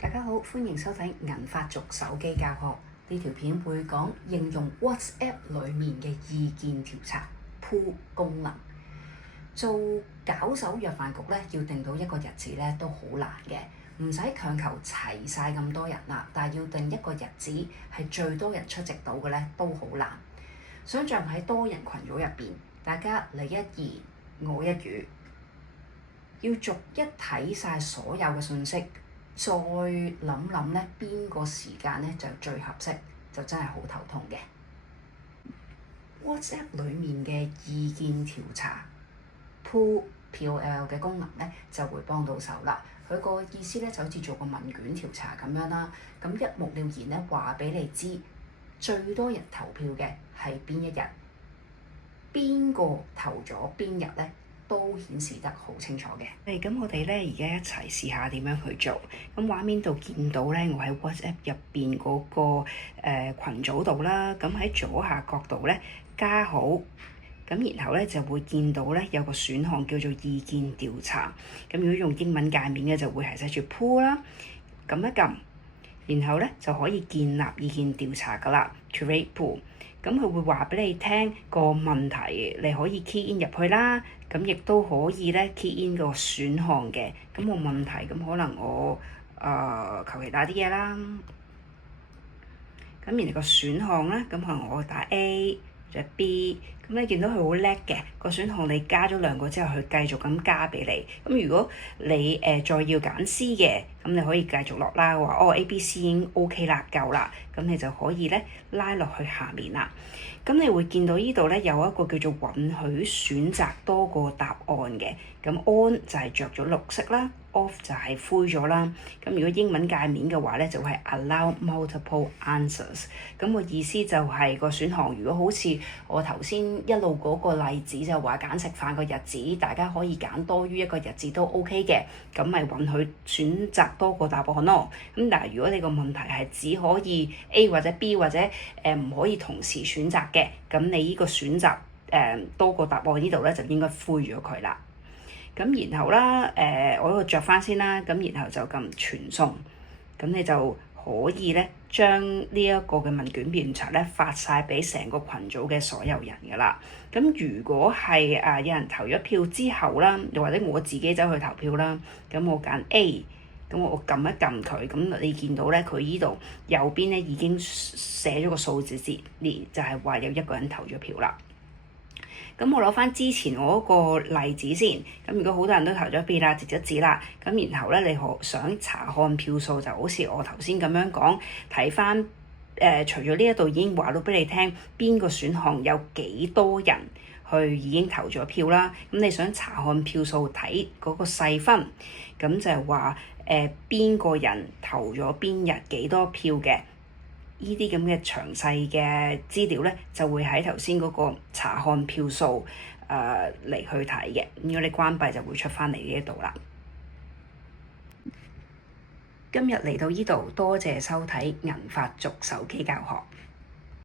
大家好，歡迎收睇銀髮族手機教學。呢條片會講應用 WhatsApp 裡面嘅意見調查 Poll 功能。做搞手約飯局咧，要定到一個日子咧都好難嘅，唔使強求齊晒咁多人啦，但係要定一個日子係最多人出席到嘅咧都好難。想像喺多人群組入邊，大家你一言我一語，要逐一睇晒所有嘅信息。再諗諗咧，邊個時間咧就最合適，就真係好頭痛嘅。WhatsApp 裡面嘅意見調查 Poll 嘅功能咧就會幫到手啦。佢個意思咧就好似做個問卷調查咁樣啦。咁一目了然咧話俾你知，最多人投票嘅係邊一日，邊個投咗邊日咧？都顯示得好清楚嘅。咁我哋咧而家一齊試下點樣去做。咁畫面度見到咧，我喺 WhatsApp 入邊嗰個群組度啦。咁喺左下角度咧加好，咁然後咧就會見到咧有個選項叫做意見調查。咁如果用英文界面嘅就會係寫住 Poll 啦，撳一撳，然後咧就可以建立意見調查噶啦 ，Create Poll。咁佢會話俾你聽個問題，你可以 key in 入去啦。咁亦都可以咧 key in 個選項嘅。咁冇問題，咁可能我求其打啲嘢啦。咁然後個選項咧，咁可能我打 A 或者 B。咁你見到佢好叻嘅個選項，你加咗兩個之後，佢繼續咁加俾你。咁如果你再要揀 C 嘅，咁你可以繼續落啦。話A、B、C 已經 OK 啦，夠啦，咁你就可以咧拉落去下面啦。咁你會見到呢度咧有一個叫做允許選擇多個答案嘅。咁 on 就係着咗綠色啦，off 就係灰咗啦。咁如果英文界面嘅話咧，就係 allow multiple answers。咁個意思就係個選項，如果好似我頭先一路嗰個例子就話揀食飯個日子，大家可以揀多於一個日子都 OK 嘅，咁咪允許選擇多個答案咯。咁但係如果你個問題係只可以 A 或者 B 或者唔可以同時選擇嘅，咁你呢個選擇多個答案呢度咧就應該灰咗佢啦。咁然後啦，我呢度着翻先啦，咁然後就撳傳送，咁你就可以咧將呢一個嘅問卷調查咧發晒俾成個群組嘅所有人噶啦。咁如果係有人投咗票之後啦，又或者我自己走去投票啦，咁我揀 A， 咁我撳一撳佢，咁你見到咧佢呢度右邊咧已經寫咗個數字字列，就係話有一個人投咗票啦。咁我攞翻之前我嗰個例子先。咁如果好多人都投咗票啦，截咗紙啦，咁然後咧你想查看票數，就好似我頭先咁樣講，睇翻除咗呢一度已經話到俾你聽邊個選項有幾多人去已經投咗票啦。咁你想查看票數睇嗰個細分，咁就係話邊個人投咗邊日幾多票嘅。呢啲咁嘅詳細嘅資料咧，就會喺頭先嗰個查看票數嚟去睇嘅。如果你關閉就會出翻嚟呢一度啦。今日嚟到呢度，多謝收睇銀髮族手機教學。